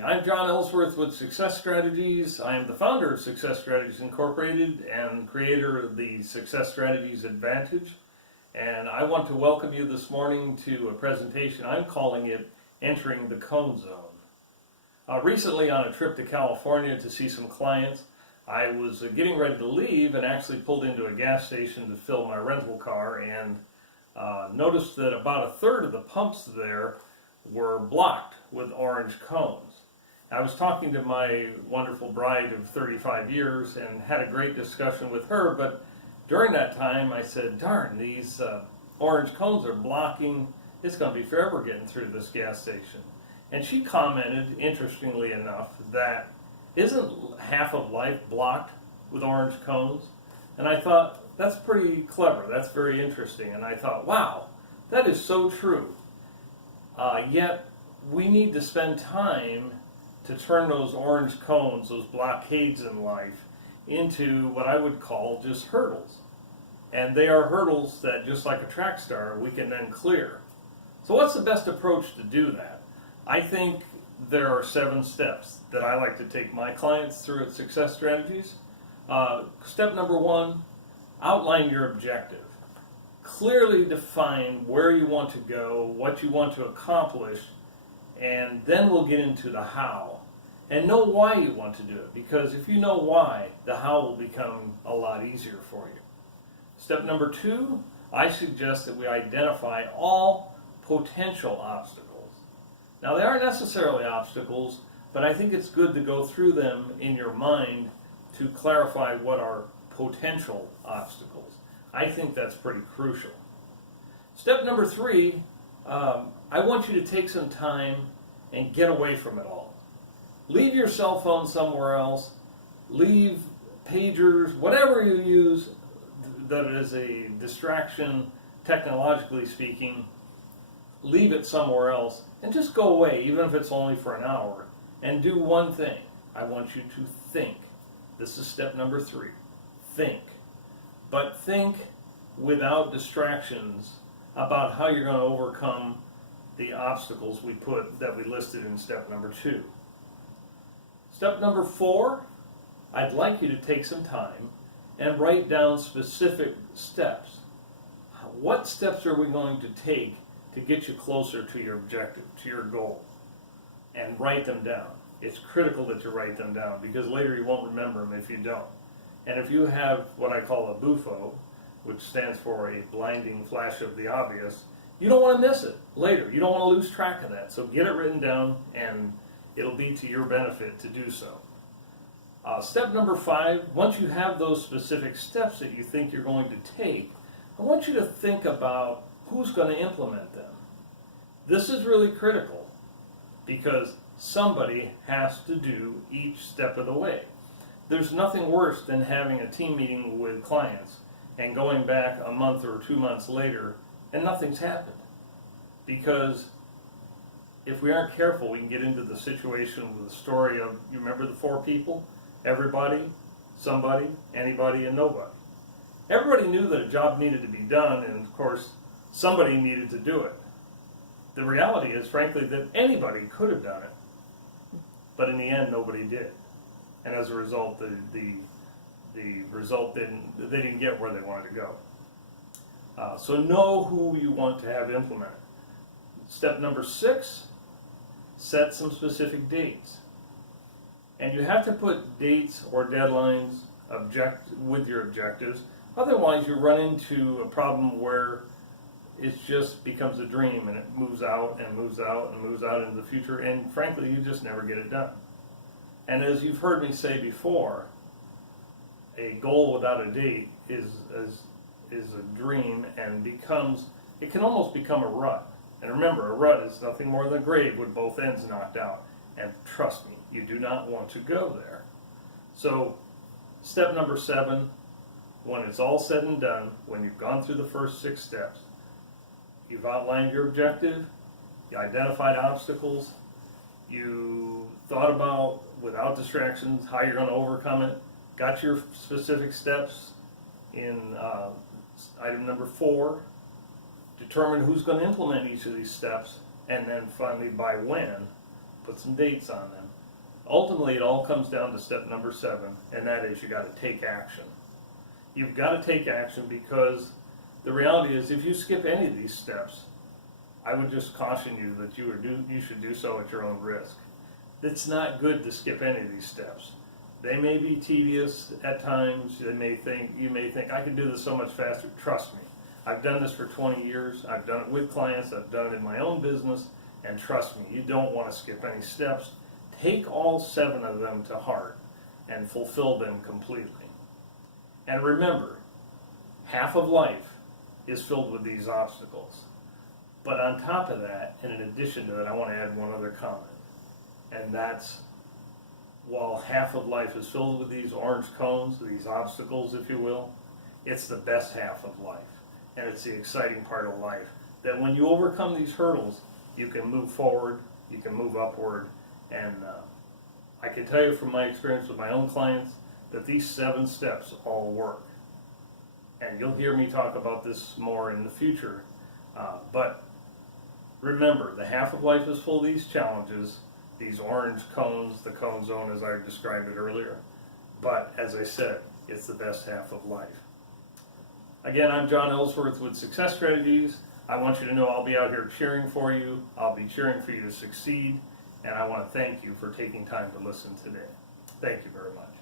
morning. I'm John Ellsworth with Success Strategies. I am the founder of Success Strategies Incorporated and creator of the Success Strategies Advantage. And I want to welcome you this morning to a presentation. I'm calling it Entering the Cone Zone. Recently on a trip to California to see some clients, I was getting ready to leave and actually pulled into a gas station to fill my rental car and noticed that about a third of the pumps there were blocked with orange cones. I was talking to my wonderful bride of 35 years and had a great discussion with her, but during that time I said, darn, these orange cones are blocking, it's going to be forever getting through this gas station. And she commented, interestingly enough, that isn't half of life blocked with orange cones? And I thought, that's pretty clever, that's very interesting. And I thought, wow, that is so true. Yet we need to spend time to turn those orange cones, those blockades in life, into what I would call just hurdles. And they are hurdles that, just like a track star, we can then clear. So what's the best approach to do that? I think there are 7 steps that I like to take my clients through at Success Strategies. Step number 1, outline your objective. Clearly define where you want to go, what you want to accomplish, and then we'll get into the how. And know why you want to do it, because if you know why, the how will become a lot easier for you. Step number 2, I suggest that we identify all potential obstacles. Now, they aren't necessarily obstacles, but I think it's good to go through them in your mind to clarify what are potential obstacles. I think that's pretty crucial. Step number 3, I want you to take some time and get away from it all. Leave your cell phone somewhere else, leave pagers, whatever you use that is a distraction, technologically speaking, leave it somewhere else and just go away, even if it's only for an hour, and do one thing. I want you to think. This is step number 3. Think. But think without distractions about how you're going to overcome the obstacles that we listed in step number 2. Step number 4, I'd like you to take some time and write down specific steps. What steps are we going to take to get you closer to your objective, to your goal? And write them down. It's critical that you write them down, because later you won't remember them if you don't. And if you have what I call a BUFO, which stands for a blinding flash of the obvious, you don't want to miss it later. You don't want to lose track of that. So get it written down, and it'll be to your benefit to do so. Step number 5, once you have those specific steps that you think you're going to take, I want you to think about who's going to implement them. This is really critical, because somebody has to do each step of the way. There's nothing worse than having a team meeting with clients and going back a month or 2 months later and nothing's happened. Because if we aren't careful, we can get into the situation with the story of, you remember the 4 people? Everybody, somebody, anybody, and nobody. Everybody knew that a job needed to be done, and of course, somebody needed to do it. The reality is, frankly, that anybody could have done it, but in the end, nobody did. And as a result, the result they didn't get where they wanted to go. So know who you want to have implement it. Step number 6, set some specific dates. And you have to put dates or deadlines with your objectives. Otherwise, you run into a problem where it just becomes a dream and it moves out and moves out and moves out into the future, and frankly, you just never get it done. And as you've heard me say before, a goal without a date is a dream, and it can almost become a rut. And remember, a rut is nothing more than a grave with both ends knocked out. And trust me, you do not want to go there. So, step number 7, when it's all said and done, when you've gone through the first 6 steps, you've outlined your objective, you identified obstacles, you thought about, without distractions, how you're going to overcome it, got your specific steps in item number 4, determine who's going to implement each of these steps, and then finally by when, put some dates on them. Ultimately, it all comes down to step number 7, and that is you got to take action. You've got to take action because the reality is if you skip any of these steps, I would just caution you that you should do so at your own risk. It's not good to skip any of these steps. They may be tedious at times. You may think, I can do this so much faster. Trust me. I've done this for 20 years. I've done it with clients. I've done it in my own business. And trust me, you don't want to skip any steps. Take all 7 of them to heart and fulfill them completely. And remember, half of life is filled with these obstacles. But on top of that, and in addition to that, I want to add one other comment. And that's, while half of life is filled with these orange cones, these obstacles, if you will, it's the best half of life. And it's the exciting part of life. That when you overcome these hurdles, you can move forward, you can move upward, and I can tell you from my experience with my own clients that these 7 steps all work. And you'll hear me talk about this more in the future. But remember, the half of life is full of these challenges, these orange cones, the cone zone as I described it earlier. But as I said, it's the best half of life. Again, I'm John Ellsworth with Success Strategies. I want you to know I'll be out here cheering for you. I'll be cheering for you to succeed. And I want to thank you for taking time to listen today. Thank you very much.